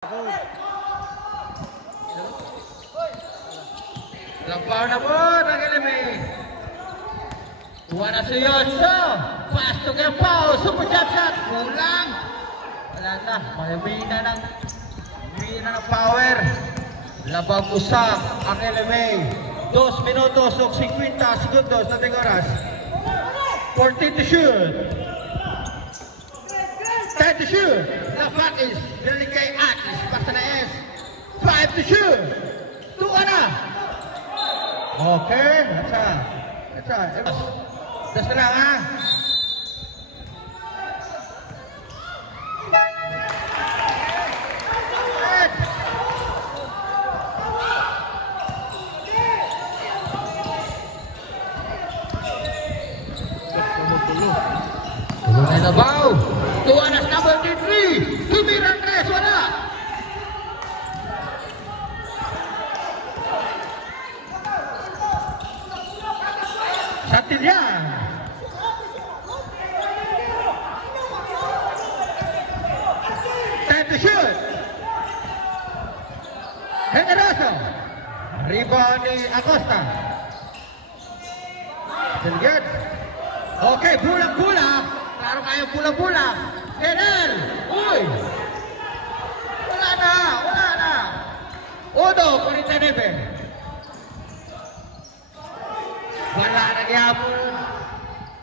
Lampaw na po, Nagalimi. Kuha na si Yotso. Fast to get foul. Super jump shot. Kulang. Wala na. Mahimina ng power. Labang usap ang LMA. 2 minutos o 50 segundos na ting oras. 14 to shoot. 10 to shoot. Lapakis. Galing kay Atis. Basta na S. 5 to shoot. 2 ka na. Okay. That's right. Das na lang ha. Tulungan na baw. Tuwanas number 3. Tumira 3. Wala. Satilian. Time to shoot. Generoso. Rebound ni Acosta. Still good. Okay, bulang-bulang. Klaro kayo bulang-bulang. Enel. Uy. Wala na. Udo, 49. Wala na gyapon.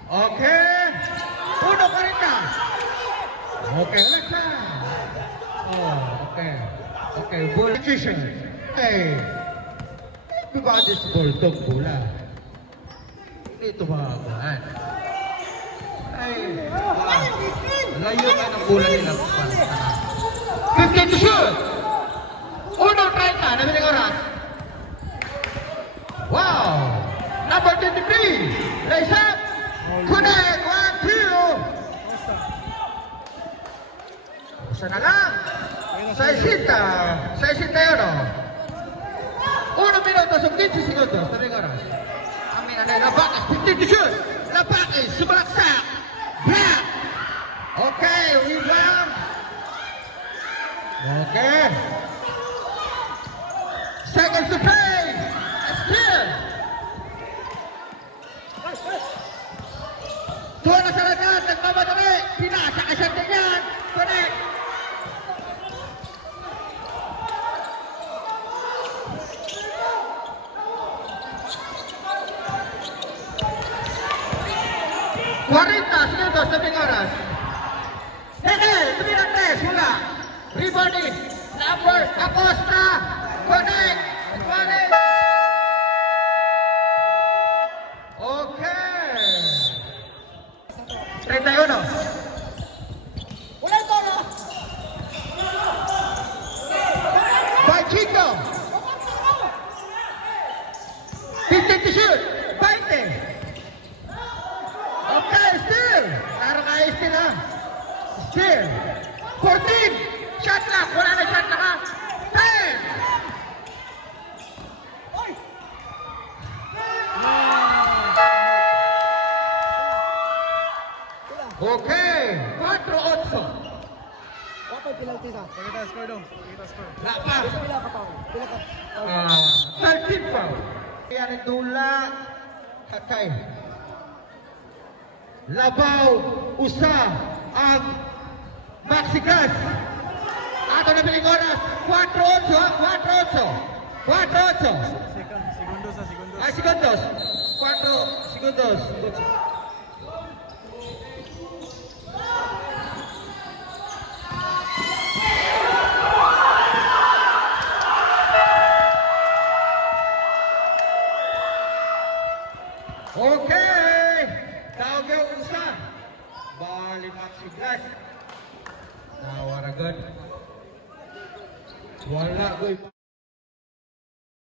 Okay. Uno 40. Okay, let's go. Oh, okay, ball position. Hey. Everybody's ball dog bola. Dito mga kuhan. Ay, layo ka ng bola nila. 15 to shoot. 1:30 na bilang oras. Wow. Number 23. Lays up. Connect. 1-2. Isa na lang. 60 yun o. 1 minuto so 15 segundos. Taling oras. Amin na Lapakis. 15 to shoot. Lapakis. Sumalaksak. Black. Okay. Rebound. Okay. Seconds to play. Still. Tuwa na sa lagat. Nagmamadali. Pinasa ka siya ganyan. Connect. Segundos na oras. Tumira 3. Wala. Rebounding. Number Acosta. Connect. Okay. 31. By Chico. 15 to shoot. 20. Okay, still. Laro kayo still ha. Still. 14. Shot clock. Wala na shot clock ha. 10. Okay. 4-8. Dapat penalty sa. Pakita score dong. Lapa. Pila ka pa. 13 foul. Yan ang dula. Hakay. Labaw, usa, ang Maxigas. Ato na biling oras, 4-8. Segundos. 4 segundos. Okay. Tawag yung usa. Bali Maxigas. Nawaragan. Wala ko